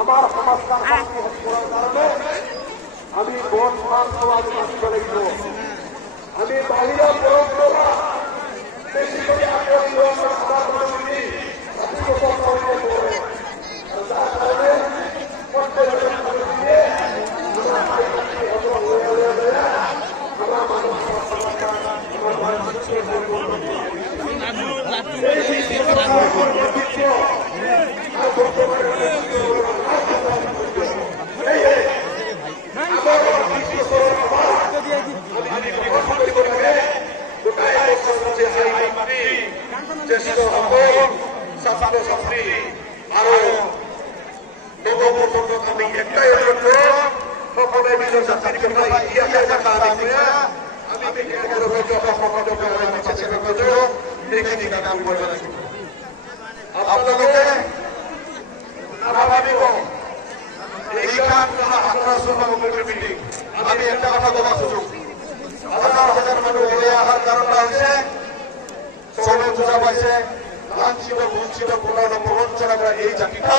আমার সমাজকার করার কারণে আমি ভোট আমি বাহিরা পরম্পরা বেশি করে ছাত্রছাত্রী আরো আমি একটাই অনুরোধ সকলে মিলে ইতিহাসের কথা আপনাদেরকে আমি একটা কথা বলার সুযোগ হাজার হাজার মানুষ বলে আসার কারণটা হচ্ছে সবে বোঝা পাইছে লাঞ্ছিত বঞ্চিত কোন প্রবঞ্চনা করা এই জাতিটা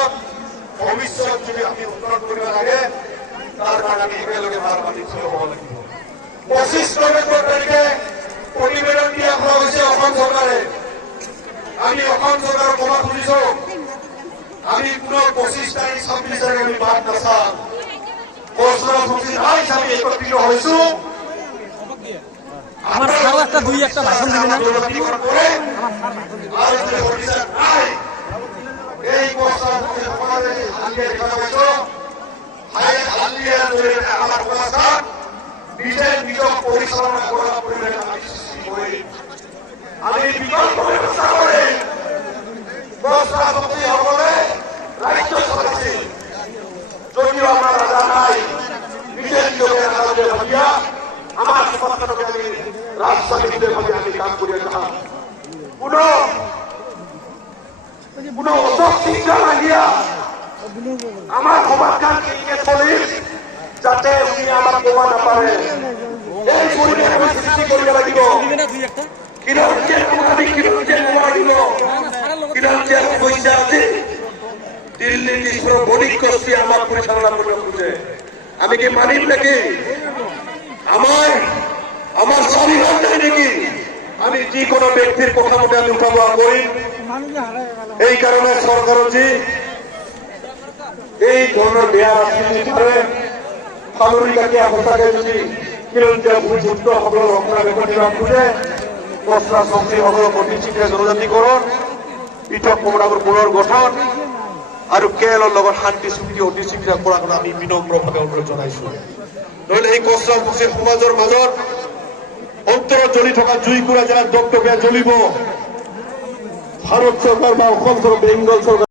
ভবিষ্যৎ যদি আমি উন্নত করিব লাগে তার কারণে আমি একেলগে বারবার নিশ্চয় হব লাগিব 25 নৱেম্বৰ তাৰিখে প্ৰতিবেদন দিয়া হৈছে অসম চৰকাৰে আমি অসম চৰকাৰক ক'ব খুজিছো আমি পুনৰ 25 তাৰিখ 26 তাৰিখ আমি বাদ নাচাম কৰ্মসূচী আজ আমি একত্ৰিত হৈছো আমার সারা একটা দুই একটা ভাষণ দিবি না এই কর্মসূচি আমাদের আজকে দেখা হয়েছে হাই আলিয়া জড়িয়ে আমার কর্মসূচি বিজয় বিজয় পরিচালনা করার পরিবেশ আমি বিকল্প ব্যবস্থা করে রাষ্ট্রপতি সকলে রাজ্য চালাইছে যদিও আমরা জানাই বিজয় বিজয় আদালতের ভাবিয়া আমার সমাজকে আমি রাষ্ট্রপতিদের ভাবে আমি কাম করিয়া যাহা কোন অশিক্ষা লাগিয়া আমার সমাজকে চলি যাতে উনি আমার কমা নাপারে এই পরিবেশ আমি সৃষ্টি করিব লাগিব আমি কি মানিব নাকি আমার স্বাভিমান নাই নাকি আমি যিকোনো ব্যক্তির কথা মতে আমি উঠাবো করি এই কারণে সরকার এই ধরনের বেয়া রাজনীতি করে ফালুরিকাকে সঁচাকে যদি খিলঞ্জীয়া ভূমিযুক্ত সকল ৰক্ষণাবেক্ষণ খোজে মছলা চব্জি সকল প্ৰতিষ্ঠিত জনজাতিকৰণ পৃথক কমলাবোৰ পুনৰ গঠন আৰু কেৰেলৰ লগত শান্তি চুক্তি অতি শীঘ্ৰে কৰাৰ কাৰণে আমি বিনম্ৰভাৱে অনুৰোধ জনাইছো নহলে এই কষ্ট সমাজৰ মাজত অন্তৰত জ্বলি থকা জুইকুৰা যেন দপদপীয়া জ্বলিব ভাৰত চৰকাৰ বা অসম চৰকাৰ বেংগল চৰকাৰ